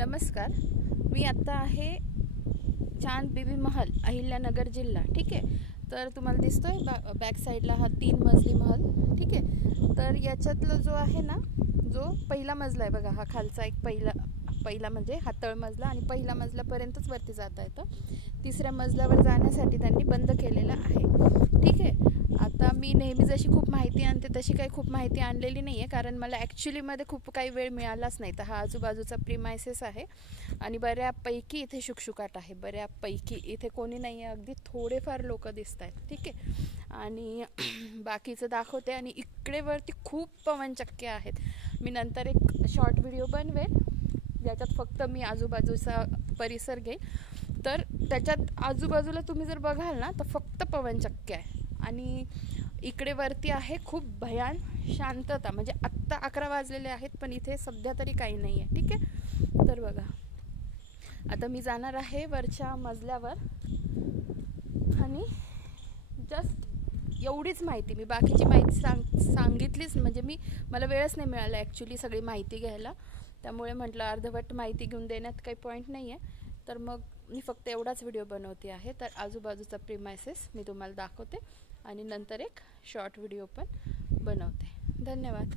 नमस्कार. मी आत्ता आहे चांद बीबी महल, अहिल्यानगर जिल्हा. ठीक आहे. तर तुम्हाला दिसतोय बॅक साईडला हा 3 मजली महल. ठीक आहे. तर याच्यातला जो आहे ना, जो पहिला मजला आहे बघा, हा खालचा एक पहिला म्हणजे हा तळमजला, आणि पहिला मजल्यापर्यंतच वरती जाता येतं. तिसऱ्या मजल्यावर जाण्यासाठी त्यांनी बंद केलेलं आहे. ठीक आहे. आता मी नेहमी जशी खूप माहिती आणते तशी काही खूप माहिती आणलेली नाही आहे, कारण मला ॲक्च्युलीमध्ये खूप काही वेळ मिळालाच नाही. तर हा आजूबाजूचा प्रिमायसेस आहे आणि बऱ्यापैकी इथे शुकशुकाट आहे. बऱ्यापैकी इथे कोणी नाही आहे, अगदी थोडेफार लोक दिसत आहेत. ठीक आहे. आणि बाकीचं दाखवते. आणि इकडे वरती खूप पवनचक्क्य आहेत. मी नंतर एक शॉर्ट व्हिडिओ बनवेल ज्याच्यात फक्त मी आजूबाजूचा परिसर घेईल. तर त्याच्यात आजूबाजूला तुम्ही जर बघाल ना, तर फक्त पवनचक्क्य आहे. आणि इकडे वरती आहे खूप भयान शांतता. म्हणजे आत्ता 11 वाजलेले आहेत, पण इथे सध्या तरी काही नाही आहे. ठीक आहे. तर बघा, आता मी जाणार आहे वरच्या मजल्यावर. आणि जस्ट एवढीच माहिती, मी बाकीची माहिती सांगितलीच. म्हणजे मला वेळच नाही मिळाला ॲक्च्युली सगळी माहिती घ्यायला. त्यामुळे म्हटलं अर्धवट माहिती घेऊन देण्यात काही पॉईंट नाही आहे. तर मग मी फक्त एवढाच व्हिडिओ बनवते आहे. तर आजूबाजूचा प्रिमायसेस मी तुम्हाला दाखवते आणि नंतर एक शॉर्ट व्हिडिओ पण बनवते. धन्यवाद.